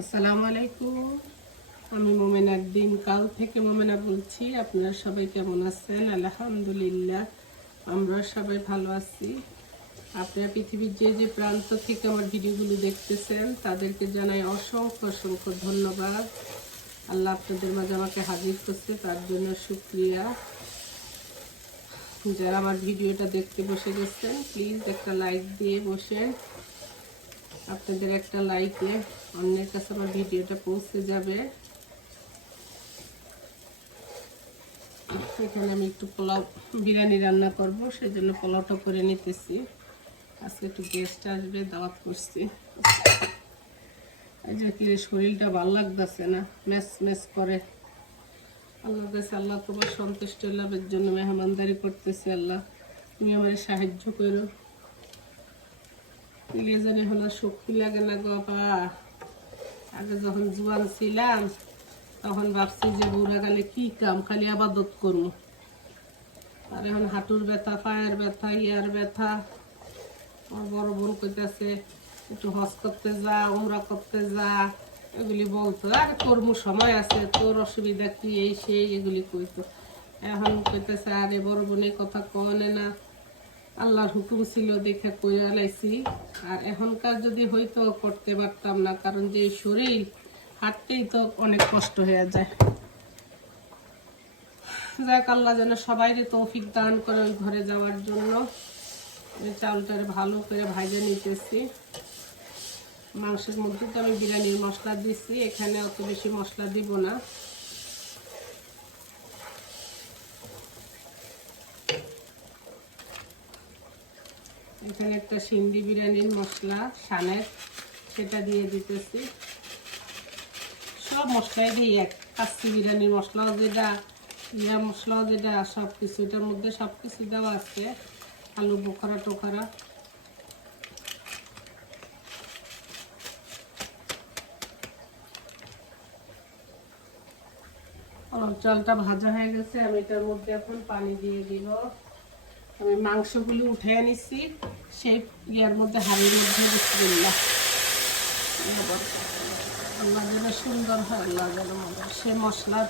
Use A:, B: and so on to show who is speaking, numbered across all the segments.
A: আসসালামু আলাইকুম। আমি মোমেনা দিন কাল থেকে মোমেনা বলছি, আপনারা সবাই কেমন আছেন? আলহামদুলিল্লাহ আমরা সবাই ভালো আছি। আপনারা পৃথিবীর যে যে প্রান্ত থেকে আমার ভিডিওগুলো দেখতেছেন, তাদেরকে জানাই অসংখ্য অসংখ্য ধন্যবাদ। আল্লাহ আপনাদের মাঝে আমাকে হাজির করছে, তার জন্য শুক্রিয়া। যারা আমার ভিডিওটা দেখতে বসে গেছেন প্লিজ একটা লাইক দিয়ে বসেন। আপনাদের একটা লাইকে অন্যের কাছে আমার ভিডিওটা পৌঁছে যাবে। এখানে আমি একটু পোলাও বিরিয়ানি রান্না করব সেই জন্য পোলাওটা করে নিতেছি। আজকে একটু গেস্ট আসবে, দাওয়াত করছি। এই যে কি শরীরটা ভালো লাগতেছে না? ম্যাচ ম্যাচ করে। আল্লাহ কাছে আল্লাহ তোমার সন্তুষ্ট লাভের জন্য মেহমানদারি করতেছি আল্লাহ। তুমি আমার সাহায্য করো। জানি হলো শক্তি লাগে না গো আগে যখন জোয়ান ছিলাম, তখন ভাবছি যে বুড়া গেলে কি কাম, খালি আবাদত করব। আর এখন হাঁটুর ব্যথা, পায়ের ব্যথা, ইয়ার ব্যথা। আমার বড় বোন কইতেছে, একটু হজ করতে যা, উমরা করতে যা। এগুলি বলতো, আর কর্ম সময় আছে, তোর অসুবিধা কি? এই সেই এগুলি কইতো। এখন কইতেছে, আরে বড় বোনের কথা কনে না। আল্লাহর হুকুম ছিল, দেখে কইরা লাইছি। আর এখনকার যদি হয়তো করতে পারতাম না, কারণ যে শরীর হাঁটতেই তো অনেক কষ্ট হয়ে যায়। যাক, আল্লাহ যেন সবাইরে তৌফিক দান করে ওই ঘরে যাওয়ার জন্য। চাউলটারে ভালো করে ভাজে নিতেছি। মাংসের মধ্যে তো আমি বিরিয়ানির মশলা দিচ্ছি এখানে অত বেশি মশলা দিব না। এখানে একটা সিন্ডি বিরিয়ানির মশলা, সানের সেটা দিয়ে দিতেছি। সব মশলাই দিই এক কাচ্চি বিরিয়ানির মশলাও যেটা ইয়া মশলাও যেটা সব কিছু এটার মধ্যে সব কিছু দেওয়া আছে, আলু বোখরা টোখরা চালটা ভাজা হয়ে গেছে, আমি এটার মধ্যে এখন পানি দিয়ে দিব। আমি মাংসগুলো উঠে নিছি সেই ইয়ার মধ্যে হাড়ির মধ্যে বিসমিল্লাহ। আল্লাহ যেন সুন্দর হয়, আল্লাহ যেন সে মশলার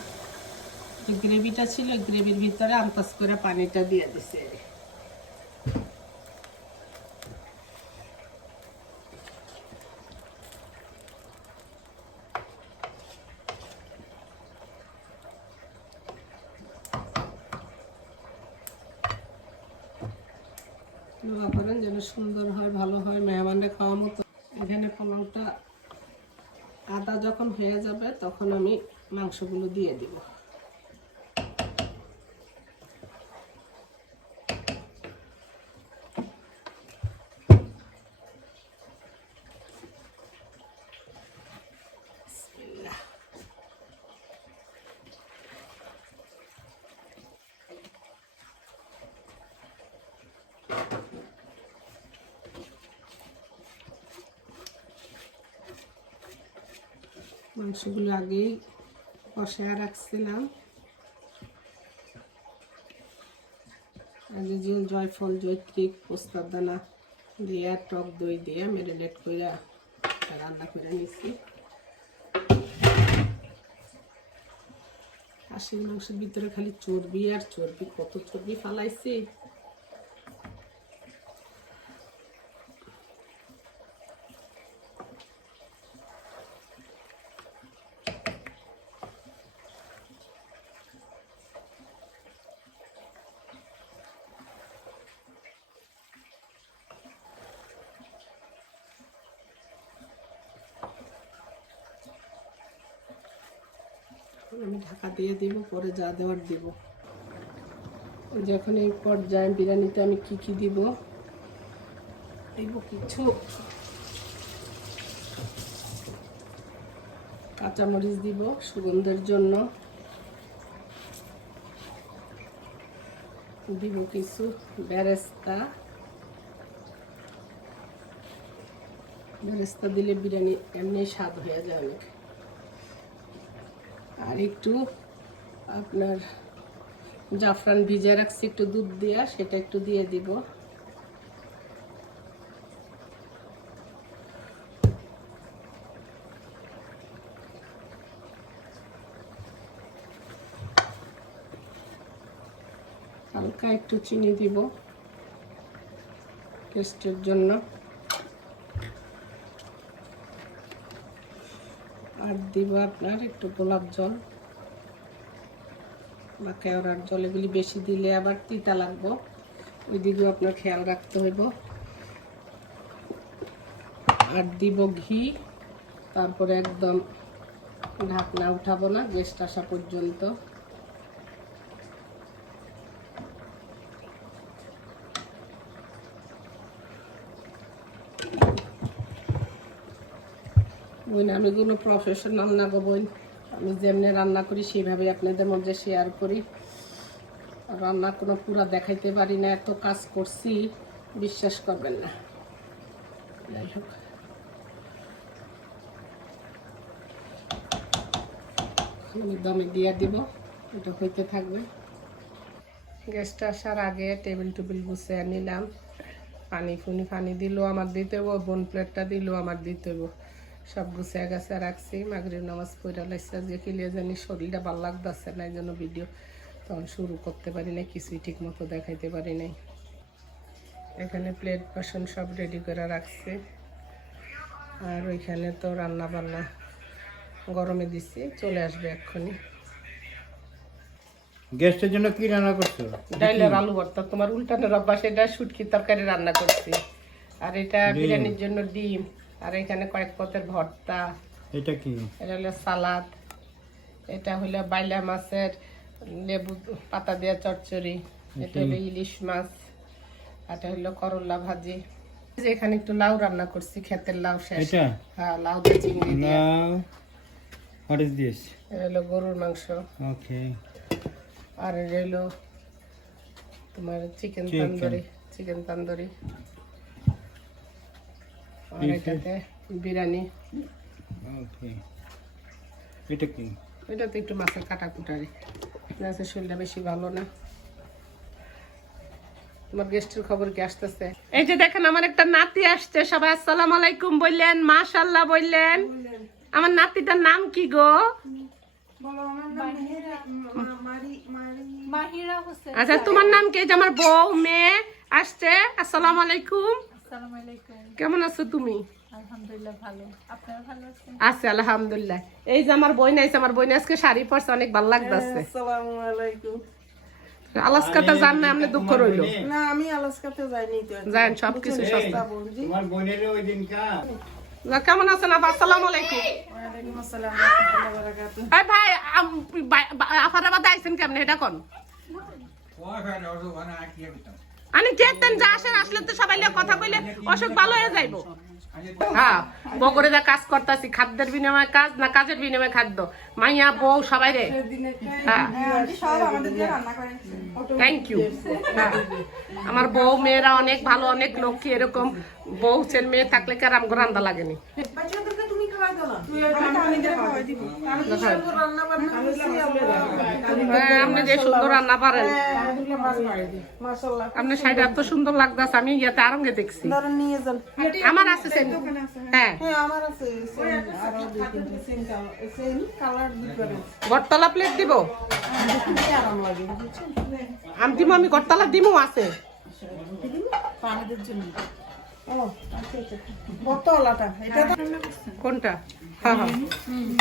A: যে গ্রেভিটা ছিল, গ্রেভির ভিতরে আন্তাজ করে পানিটা দিয়ে দিছে দোয়া করেন যেন সুন্দর হয়, ভালো হয় মেহমানরা খাওয়া মতো। এখানে পোলাওটা আদা যখন হয়ে যাবে, তখন আমি মাংসগুলো দিয়ে দিব। মাংসগুলো আগেই কষায় রাখছিলাম। আগে যে জয়ফল জৈত্রিক পোস্তার দানা দিয়ে, টক দই দিয়ে ম্যারিনেট করে রান্না করে নিছি। হাঁসের মাংসের ভিতরে খালি চর্বি আর চর্বি, কত চর্বি ফালাইছি। আমি ঢাকা দিয়ে দিব, পরে যা দেওয়ার দিব। যখন এই পর্যায়ে বিরিয়ানিতে আমি কি কি দিব? দিব কিছু। কাঁচামরিচ দিব সুগন্ধের জন্য। দিব কিছু বেরেস্তা। বেরেস্তা দিলে বিরিয়ানি এমনি স্বাদ হয়ে যায় অনেক। আর একটু আপনার জাফরান ভিজে রাখছি, একটু দুধ দেওয়া সেটা একটু দিয়ে দিব। হালকা একটু চিনি দিব, টেস্টের জন্য। আর দিব আপনার একটু গোলাপ জল বা কেওড়ার জল, এগুলি বেশি দিলে আবার তিতা লাগবো। ওই দিকেও আপনার খেয়াল রাখতে হইব। আর দিব ঘি, তারপরে একদম ঢাকনা উঠাবো না গেস্ট আসা পর্যন্ত। বোন, আমি কোনো প্রফেশনাল না গো বোন। আমি যেমনি রান্না করি সেইভাবে আপনাদের মধ্যে শেয়ার করি। রান্না কোনো পুরা দেখাইতে পারি না, এত কাজ করছি, বিশ্বাস করবেন না। যাই হোক। আমি দমে দিয়ে দিব, এটা হইতে থাকবে। গেস্ট আসার আগে টেবিল টুবিল গুছিয়ে নিলাম। পানি ফুনি পানি দিলেও আমার দিতে বোন প্লেটটা দিলেও আমার দিতে হব সব গুছিয়ে গেছে রাখছি। মাগরিব নামাজ পড়া লাগছে। আজকে কিলিয়ে জানি শরীরটা ভালো লাগতেছে না এই জন্য ভিডিও তখন শুরু করতে পারি নাই কিছুই ঠিক মতো দেখাইতে পারি নাই। এখানে প্লেট বাসন সব রেডি করে রাখছি। আর ওইখানে তো রান্না বান্না গরমে দিচ্ছি চলে আসবে এক্ষুনি।
B: গেস্টের জন্য কি রান্না করছ?
A: ডাইলের আলু ভর্তা তোমার উল্টানোর অভ্যাস এটা শুটকি তরকারি রান্না করছি। আর এটা বিরিয়ানির জন্য ডিম। আর এখানে কয়েক পথের ভর্তা।
B: এটা কি?
A: এটা হলো সালাদ। এটা হলো বাইলা মাছের লেবু পাতা দেওয়া চচ্চড়ি। এটা হলো ইলিশ মাছ। এটা হলো করলা ভাজি। যে এখানে একটু লাউ রান্না করছি ক্ষেতের লাউ শেষ।
B: এটা?
A: হ্যাঁ লাউ দিয়ে চিংড়ি
B: নাও হোয়াট ইজ দিস
A: এটা হলো গরুর মাংস।
B: ওকে
A: আর এটা হলো তোমার চিকেন. তান্দুরি চিকেন তান্দুরি। আর এটাতে বিরিয়ানি।
B: ওকে এটা কি?
A: এটা একটু মাছের কাটা কুটারি মাছের শরীরটা বেশি ভালো না। তোমার গেস্টের খবর কি আসতেছে? এই যে দেখেন আমার একটা নাতি আসছে। সবাই আসসালামু আলাইকুম বললেন মাশাল্লাহ বললেন। আমার নাতিটার নাম কি গো? আচ্ছা তোমার নাম কি? যে আমার বউ মেয়ে আসছে। আসসালামু আলাইকুম। কেমন আছো তুমি?
C: আলহামদুলিল্লাহ ভালো। আপনারা ভালো আছেন?
A: আছে আলহামদুলিল্লাহ। এই যে আমার বই নাইছে আমার বই আজকে শাড়ি পরছে অনেক ভালো লাগতেছে।
D: আসসালামু আলাইকুম।
A: আলাস্কাটা জান না আপনি দুঃখ রইল।
D: না আমি আলাস্কাতে যাইনি তো
A: সবকিছু সস্তা।
B: তোমার বোনের ওই
A: কেমন আছেন আপা? আসসালামু আলাইকুম।
D: ওয়ালাইকুম আসসালাম রাহমাতুল্লাহি ওয়া বারাকাতুহু।
A: এই ভাই এটা কোন? আমি কেতেন যা আসেন আসলে তো সবাই কথা কইলে অসুখ ভালো হয়ে যাইবো। হ্যাঁ বগরে যা কাজ করতেছি খাদ্যের বিনিময়ে কাজ না কাজের বিনিময়ে খাদ্য? মাইয়া বউ সবাই রে। থ্যাংক ইউ হ্যাঁ। আমার বউ মেয়েরা অনেক ভালো অনেক লক্ষ্মী এরকম বউ ছেলে মেয়ে থাকলে কি আর আমগো রান্দা লাগেনি? হ্যাঁ, আপনি যে সুন্দর রান্না পারেন। আপনার শাড়িটা এত সুন্দর লাগতেছে আমি ইয়াতে আরঙ্গে দেখছি। আমার আছে সেন হ্যাঁ।
D: হ্যাঁ।
A: গড়তলা প্লেট দিব? আমি দিব আমি গড়তলা দিমও আছে।
D: পানিদের জন্য ও বোতলাটা এটা তো
A: কোনটা? হ্যাঁ হ্যাঁ।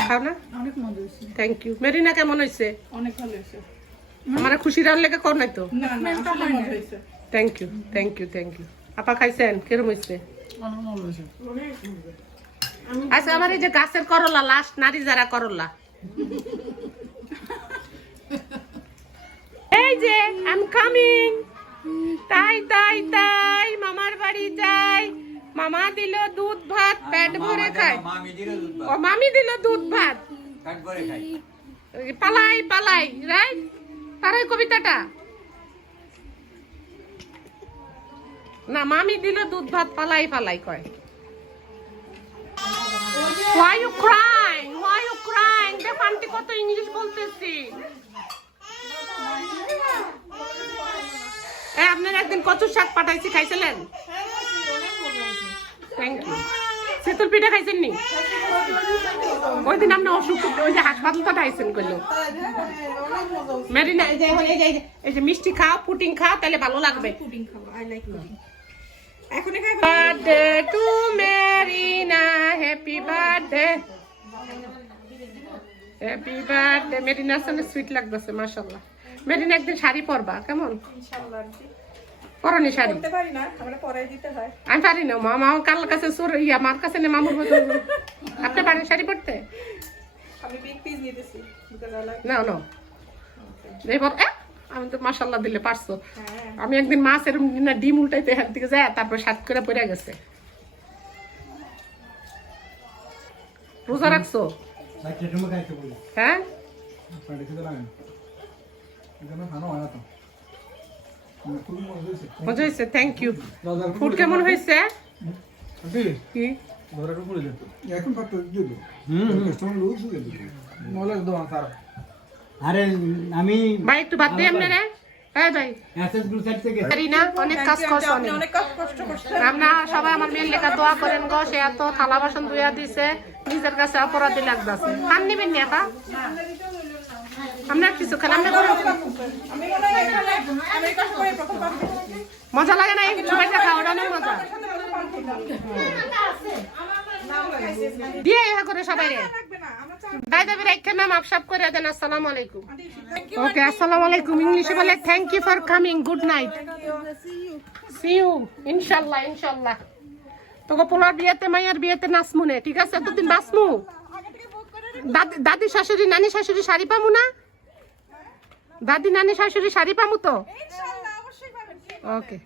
A: খাও না?
C: অনেক মজা হয়েছে
A: থ্যাংক ইউ মেরিনা কেমন হয়েছে
C: অনেক ভালো হয়েছে
A: আমার খুশি রান লেগে কর নাই তো? Thank you thank you thank you আপা খাইছেন? কিরম হয়েছে? আচ্ছা আমার এই যে গাছের করলা লাস্ট নারী যারা করলা। এই যে আই কামিং তাই তাই তাই মামার বাড়ি যাই। মামা দিল দুধ ভাত পেট ভরে খায়। ও মামি দিল দুধ ভাত। ওই পালাই পালাই রাইট তার কবিতাটা। না, মামি দিল দুধ ভাত পালাই পালাই কয়। Why you crying? Why you crying? দেখ, আন্টি কত ইংলিশ বলতেছি। এ, আপনার একদিন কচুর শাক পাঠাইছি, খাইছিলেন? থ্যাংক ইউ শীতল পিঠা খাইছেন নি? ওই দিন আপনি অসুখ ওই যে হাসপাতালটা আইসেন করল মেরিনা এই যে এই যে এই যে- মিষ্টি খাও পুটিং খাও তাহলে ভালো লাগবে।
D: পুডিং খাব আই লাইক পুডিং। এখন
A: birthday to Marina happy birthday happy birthday mariner সঙ্গে সুইট লাগতেছে মাশাল্লাহ মেরিনা একদিন শাড়ি পরবা কেমন?
D: ইনশাআল্লাহ
A: পরনি শাড়ি।
D: করতে পারি না আমরা পরে দিতে হয়।
A: আমি পারি না মা মা কাল কাছে সুর ইয়া আমার কাছে না মামুর মতো আপনি পারেন শাড়ি পরতে?
D: আমি বিগ পিস নিতেছি বিকজ আই লাইক
A: না না। এবার আমি তো মাশাল্লাহ দিলে পারছ।
D: হ্যাঁ।
A: আমি একদিন মাছ এরকম না ডিম উল্টাইতে হাত দিকে যায় তারপর সাত করে পড়ে গেছে। রোজা রাখছো? হ্যাঁ?
B: এখানে মজা হয়েছে
A: থ্যাংক ইউ ফুড কেমন হয়েছে? কি?
E: এখন হুম
B: আরে আমি
A: ভাই একটু বাদ আপনারা। হ্যাঁ ভাই।
B: এসএস গ্রুপ সাইড থেকে।
A: পারি না অনেক কাজ করছ অনেক
D: অনেক কষ্ট
A: আমরা সবাই আমার মেয়ের লেখা দোয়া করেন গো সে এত থালা বাসন ধুইয়া দিছে নিজের কাছে অপরাধী লাগতেছে খান নিবেন নি একা আপনার কিছু খান আপনি করেন
D: আমি এখানে আমি কষ্ট করে প্রথম বার
A: মজা লাগে না অনেক মজা। দিয়ে ইহা করে সবাই দাই দাবি রাখে ম্যাম আপসাপ করে দেন আসসালামু আলাইকুম। ওকে আসসালামু আলাইকুম। ইংলিশে বলে thank you for coming good night see you ইনশাল্লাহ ইনশাল্লাহ। তোকে পোলার বিয়েতে মাইয়ার বিয়েতে নাচমু নে ঠিক আছে? দুদিন নাচমু দাদি দাদি শাশুড়ি নানি শাশুড়ি শাড়ি পামু না? দাদি নানি শাশুড়ি শাড়ি পামু তো?
D: ইনশাআল্লাহ অবশ্যই পাবেন।
A: ওকে